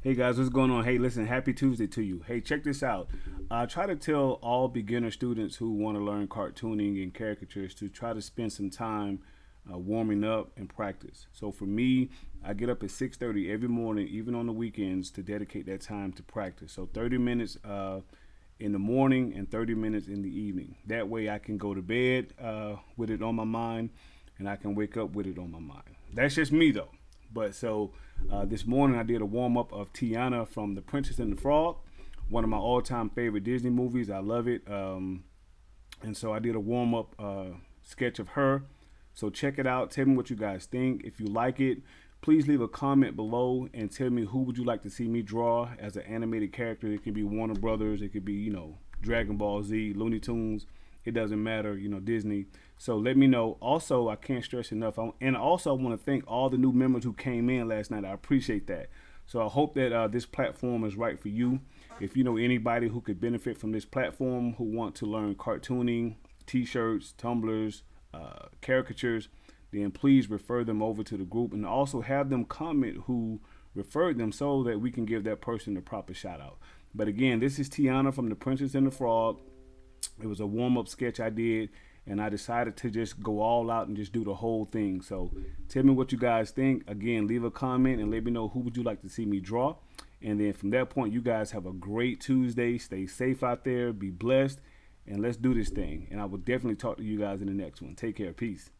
Hey guys, what's going on? Hey, listen, happy Tuesday to you. Hey, check this out. I try to tell all beginner students who want to learn cartooning and caricatures to try to spend some time warming up and practice. So for me, I get up at 6:30 every morning, even on the weekends, to dedicate that time to practice. So 30 minutes in the morning and 30 minutes in the evening. That way I can go to bed with it on my mind and I can wake up with it on my mind. That's just me though. But so this morning I did a warm up of Tiana from The Princess and the Frog, one of my all time favorite Disney movies. I love it. And so I did a warm up sketch of her. So check it out. Tell me what you guys think. If you like it, please leave a comment below and tell me who would you like to see me draw as an animated character. It could be Warner Brothers. It could be, Dragon Ball Z, Looney Tunes. It doesn't matter, Disney. So let me know. Also, I can't stress enough. And also, I want to thank all the new members who came in last night. I appreciate that. So I hope that this platform is right for you. If you know anybody who could benefit from this platform, who want to learn cartooning, t-shirts, tumblers, caricatures, then please refer them over to the group and also have them comment who referred them so that we can give that person the proper shout out. But again, this is Tiana from The Princess and the Frog. It was a warm up sketch I did, and I decided to just go all out and just do the whole thing. So tell me what you guys think. Again, leave a comment and let me know who would you like to see me draw. And then from that point, you guys have a great Tuesday. Stay safe out there. Be blessed. And let's do this thing. And I will definitely talk to you guys in the next one. Take care. Peace.